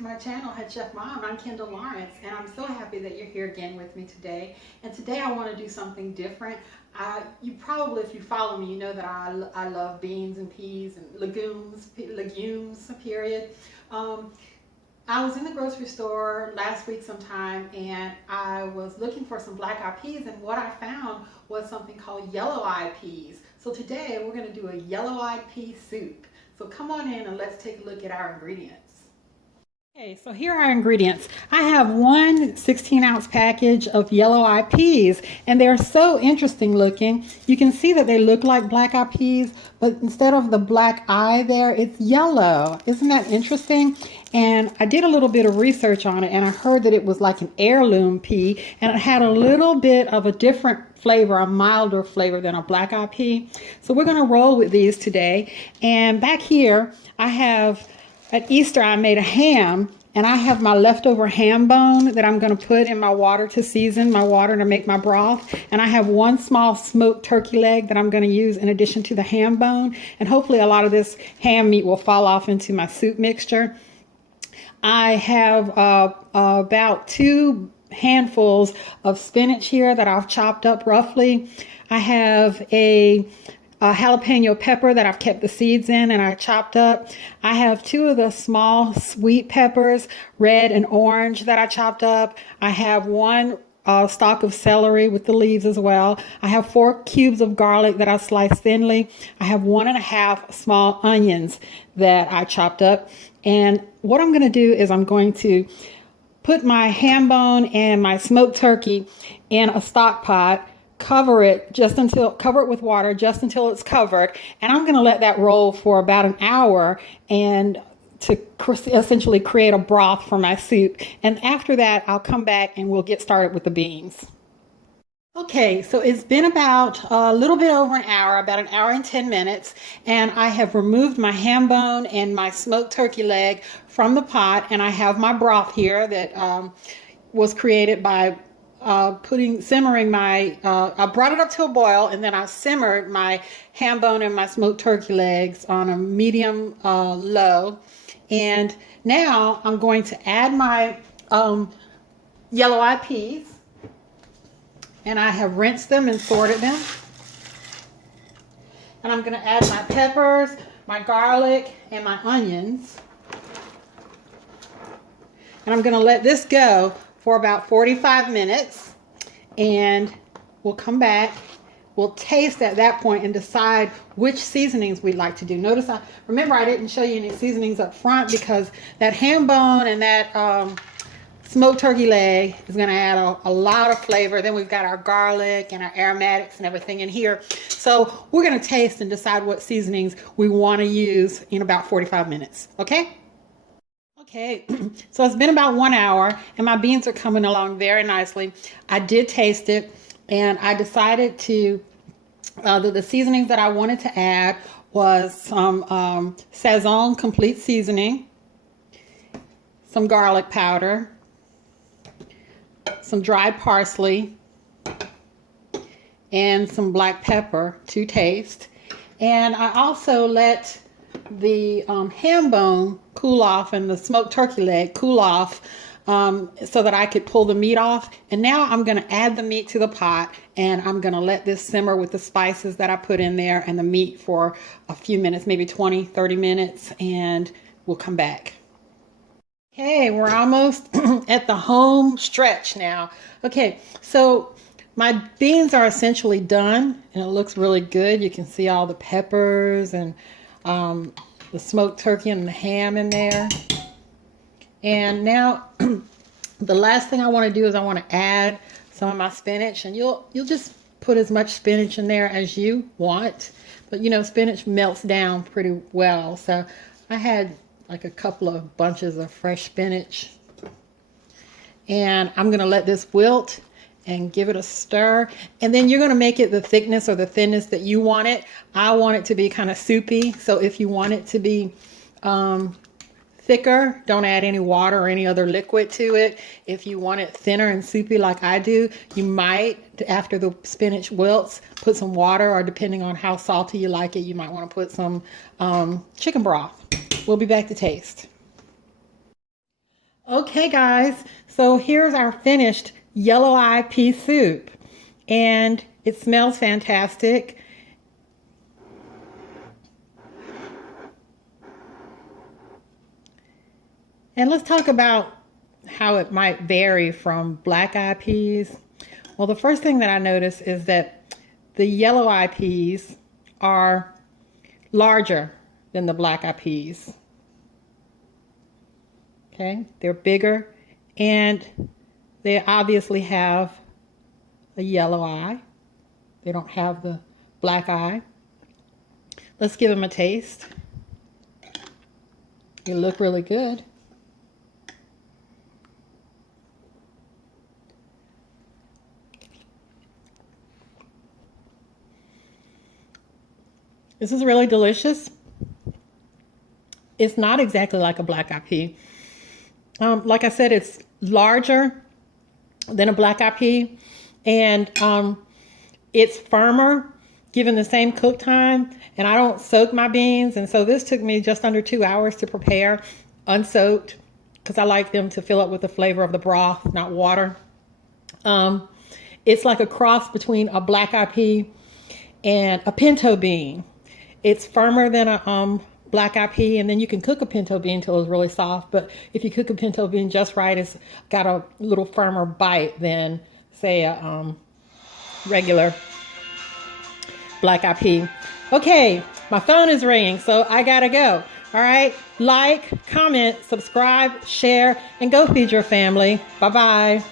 to my channel, Head Chef Mom. I'm Kendall Lawrence, and I'm so happy that you're here again with me today. And today I want to do something different. You probably, if you follow me, you know that I love beans and peas and legumes, period. I was in the grocery store last week sometime, and I was looking for some black-eyed peas, and what I found was something called yellow-eyed peas. So today we're going to do a yellow-eyed pea soup. So come on in and let's take a look at our ingredients. Okay, so here are our ingredients. I have one 16-ounce package of yellow-eyed peas, and they're so interesting looking. You can see that they look like black-eyed peas, but instead of the black eye there, it's yellow. Isn't that interesting? And I did a little bit of research on it, and I heard that it was like an heirloom pea, and it had a little bit of a different flavor, a milder flavor than a black-eyed pea. So we're going to roll with these today. And back here, I have, at Easter, I made a ham, and I have my leftover ham bone that I'm going to put in my water to season my water to make my broth. And I have one small smoked turkey leg that I'm going to use in addition to the ham bone. And hopefully a lot of this ham meat will fall off into my soup mixture. I have about 2 handfuls of spinach here that I've chopped up roughly. I have a jalapeno pepper that I've kept the seeds in and I chopped up. I have 2 of the small sweet peppers, red and orange, that I chopped up. I have 1 stalk of celery with the leaves as well. I have 4 cubes of garlic that I sliced thinly. I have 1.5 small onions that I chopped up. And what I'm going to do is I'm going to put my ham bone and my smoked turkey in a stock pot, cover it with water just until it's covered, and I'm going to let that roll for about an hour and to essentially create a broth for my soup. And after that, I'll come back and we'll get started with the beans. Okay, so it's been about a little bit over an hour, about an hour and 10 minutes, and I have removed my ham bone and my smoked turkey leg from the pot, and I have my broth here that was created by simmering my, I brought it up to a boil, and then I simmered my ham bone and my smoked turkey legs on a medium low. And now I'm going to add my yellow-eyed peas. And I have rinsed them and sorted them. And I'm going to add my peppers, my garlic, and my onions. And I'm going to let this go for about 45 minutes. And we'll come back. We'll taste at that point and decide which seasonings we'd like to do. Notice, remember I didn't show you any seasonings up front because that ham bone and that smoked turkey leg is going to add a lot of flavor. Then we've got our garlic and our aromatics and everything in here. So we're going to taste and decide what seasonings we want to use in about 45 minutes. Okay? Okay, so it's been about 1 hour and my beans are coming along very nicely. I did taste it and I decided to, the seasonings that I wanted to add was some Sazon complete seasoning, some garlic powder, some dried parsley, and some black pepper to taste. And I also let the ham bone cool off and the smoked turkey leg cool off so that I could pull the meat off. And now I'm going to add the meat to the pot, and I'm going to let this simmer with the spices that I put in there and the meat for a few minutes, maybe 20-30 minutes, and we'll come back. Okay, we're almost at the home stretch now. Okay, so my beans are essentially done, and it looks really good. You can see all the peppers and the smoked turkey and the ham in there. And now the last thing I want to do is I want to add some of my spinach, and you'll just put as much spinach in there as you want. But you know, spinach melts down pretty well. So I had like a couple of bunches of fresh spinach, and I'm going to let this wilt and give it a stir, and then you're going to make it the thickness or the thinness that you want it. I want it to be kind of soupy, so if you want it to be thicker, don't add any water or any other liquid to it. If you want it thinner and soupy like I do, you might, after the spinach wilts, put some water, or depending on how salty you like it, you might want to put some chicken broth. We'll be back to taste. Okay guys, so here's our finished yellow-eyed pea soup, and it smells fantastic. And let's talk about how it might vary from black-eyed peas. Well, the first thing that I notice is that the yellow-eyed peas are larger than the black-eyed peas. Okay, they're bigger, and they obviously have a yellow eye. They don't have the black eye. Let's give them a taste. They look really good. This is really delicious. It's not exactly like a black-eyed pea. Like I said, it's larger than a black-eyed pea, and it's firmer given the same cook time, and I don't soak my beans, and so this took me just under 2 hours to prepare unsoaked because I like them to fill up with the flavor of the broth, not water. It's like a cross between a black-eyed pea and a pinto bean. It's firmer than a black-eyed pea, and then you can cook a pinto bean until it's really soft, but if you cook a pinto bean just right, it's got a little firmer bite than, say, a regular black-eyed pea. Okay, my phone is ringing, so I gotta go. All right, like, comment, subscribe, share, and go feed your family. Bye-bye.